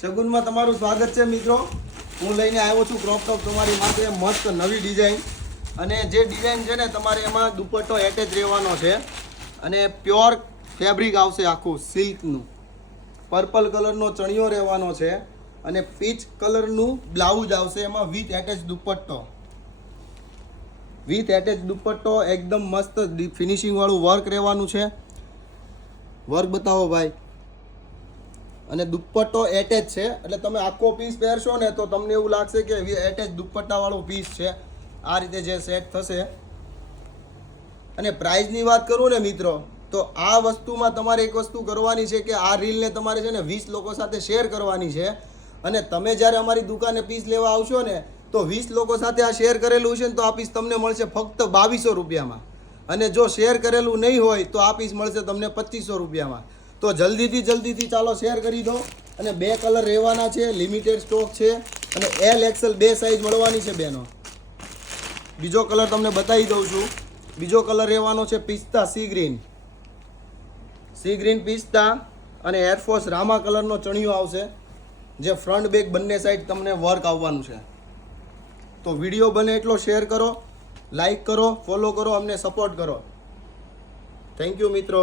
સગુનમાં તમારું સ્વાગત છે મિત્રો। હું લઈને આવ્યો છું ક્રોપ ટોપ તમારી માટે મસ્ત નવી ડિઝાઇન। અને જે ડિઝાઇન છે ને તમારે એમાં દુપટ્ટો એટેચ રહેવાનો છે અને પ્યોર ફેબ્રિક આવશે, આખું સિલ્કનું। પર્પલ કલરનો ચણિયો રહેવાનો છે અને પીચ કલરનું બ્લાઉઝ આવશે એમાં વિથ એટેચ દુપટ્ટો। વિથ એટેચ દુપટ્ટો એકદમ મસ્ત ફિનિશિંગ વાળું વર્ક રહેવાનું છે। વર્ક બતાવો ભાઈ। અને દુપટ્ટો એટેચ છે એટલે તમે આખો પીસ પહેરશો ને તો તમને એવું લાગશે કે એટેચ દુપટ્ટા વાળો પીસ છે। આ રીતે જે સેટ થશે। અને પ્રાઇસની વાત કરું ને મિત્રો તો આ વસ્તુમાં તમારે એક વસ્તુ કરવાની છે કે આ રીલને તમારે છે ને 20 લોકો સાથે શેર કરવાની છે। અને તમે જ્યારે અમારી દુકાને પીસ લેવા આવશો ને તો 20 લોકો સાથે આ શેર કરેલું છે ને તો આ પીસ તમને મળશે ફક્ત 2200 રૂપિયામાં। અને જો શેર કરેલું નહીં હોય તો આ પીસ મળશે તમને 2500 રૂપિયામાં। તો જલ્દીથી ચાલો શેર કરી દો। અને 2 કલર રહેવાના છે, લિમિટેડ સ્ટોક છે અને એલ એક્સએલ 2 સાઇઝ મળવાની છે બેનો। બીજો કલર તમને બતાવી દઉં છું। બીજો કલર રહેવાનો છે પિસ્તા સી ગ્રીન પિસ્તા અને એરફોર્સ રામા કલરનો ચણિયો આવશે જે ફ્રન્ટ બેક બંને સાઈડ તમને વર્ક આવવાનું છે। તો વિડીયો બને એટલો શેર કરો, લાઈક કરો, ફોલો કરો, અમને સપોર્ટ કરો। થેન્ક યુ મિત્રો।